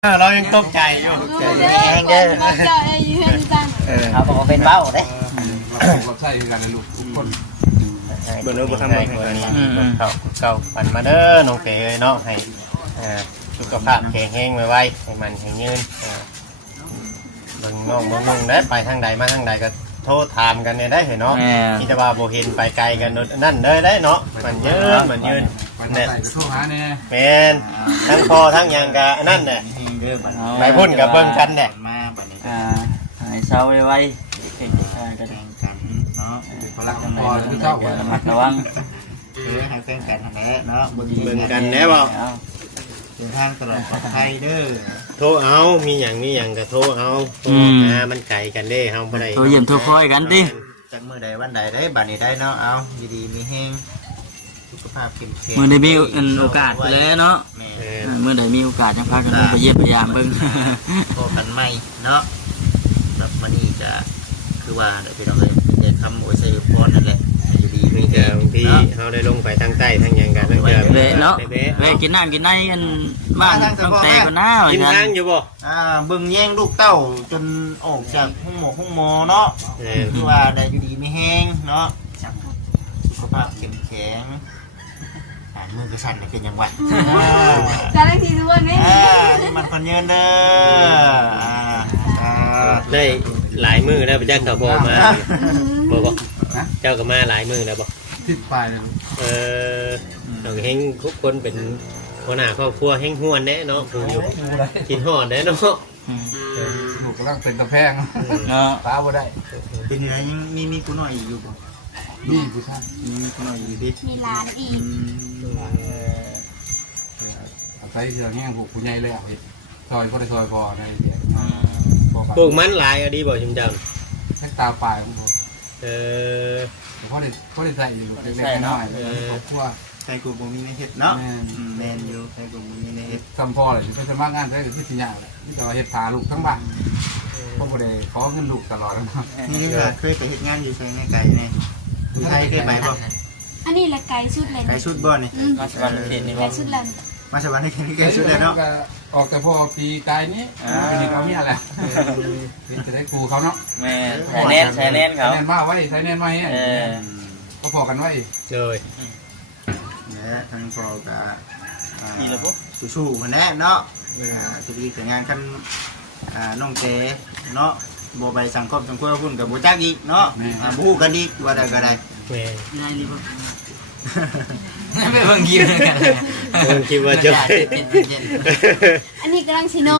เรายังตกใจอยู่แห้งเด้อเขาบอกเป็นเบ้าเด้เราใช่กันเลยลูกทุกคนเบิ่งเด้อบ่ทำได้กว่านี้เก่าปั่นมาเด้อน้องเต๋เนาะให้สุขภาพแข็งแรงไว้ให้มันให้ยืนเบิ่งน้องเบิ่งนุ่งได้ไปทางใดมาทางใดก็โทรถามกันได้เห็นเนาะที่จะว่าบ่เห็นไปไกลกันนั่นเด้อได้เนาะมันยืนเนี่ยโทรหาเนี่ยแม่นทั้งพอทั้งหยังก็นั่นแหละไปพุ่นกับเบิ่งกันแหละมาบัดนี้หายเศร้าไว้เก่งๆก็แข่งกันเนาะพลังพอที่เจ้าระมัดระวังให้แข่งกันแหละเนาะเบิ่งกันแน่บ่เดินทางตลอดปลอดภัยเด้อโทรเอามีหยังก็โทรเอามันไกลกันเด้เฮาบ่ได้โทรเยี่ยมโทรคอยกันติจักมื้อใดวันใดได้บัดนี้ได้เนาะเอาดีๆมีแฮงสุขภาพเข้มแข็งมื้อใดมีโอกาสไปแล้วเนาะมื้อใดมีโอกาสจังพากันไปเยี่ยมพยายามเบิ่งพบกันใหม่เนาะแบบมื้อนี้จะคือว่าเดี๋ยวพี่น้องเอ้ยได้คำอวยชัยพรนั่นแหละอยู่ดีมีแต่บางทีเฮาได้ลงไปทางใต้ทางหยังกันทางเด้อเนาะเว้กินน้ำกินในกันบ้านต้องแต่ก่อนหน้ากินทางอยู่บ่เบิ่งแย่งลูกเต้าจนออกจากห้องหมอเนาะคือว่าได้อยู่ดีมีแห้งเนาะสุขภาพเข้มแข็งมือกระสันเป็นยังไงการได้ทีทุกวันนี้นี่มันคนยืนเด้อได้หลายมือแล้วไปจ้างเขาบอกมาบอกเจ้าก็มาหลายมือแล้วบอกติดปลายเลยน้องเฮงทุกคนเป็นหัวหน้าครอบครัวเฮงห้วนแน่เนาะคืออยู่กินห่อแน่เนาะลูกกำลังเป็นตะแพงเนาะป้าบ่ได้เป็นยังมีกูหน่อยอยู่ป่ะมีผู้ชายมีกูหน่อยอยู่ดิมีร้านอีกใส่เสื้อแห้งผูกผู้ใหญ่เลยอ่ะซอยก็ได้ซอยพอในเดียวปลูกมันหลายดีบ่ชุมจังแค่ตาปลายของผมเพราะได้ใส่อยู่เล็กๆน้อยๆครอบครัวใส่กูบ่มีในเฮ็ดเนาะแมนอยู่ใส่กูบ่มีในเฮ็ดทำพ่อเลยไปสมัครงานใช้กับพี่สิญญาเลยที่เราเฮ็ดพาลูกทั้งบ้านพ่อบ่ได้ขอเงินลูกตลอดนะนี่ค่ะเคยไปเฮ็ดงานอยู่ใส่ในไก่เนี่ยไทยเคยไปบ่อันนี้ละไก่ชุดเลยไก่ชุดบ่นี่มาสวรรค์เขตนี่บ่ไก่ชุดเลยมาสวรรค์เขตนี่ไก่ชุดเลยเนาะออกแต่พอปีตายนี้นี่เขามีอะไรจะได้ครูเขาเนาะแม่ใช้แน่นเขาแน่นมาไว้ใช้แน่นมาเนี่ยเขาพอกันไว้เลยเนี่ยทั้งพอกับนี่แหละปุ๊บชูๆคนแน่เนาะจะดีแต่งานกันน้องเก๋เนาะโบไปสังคมสังคมพุ่นกับโบจักอีกเนาะบู๊กันอีกว่าได้ก็ได้ได้รีบไม่เพิ่งกินกันเพิ่งคิดว่าจะอันนี้กำลังชิโน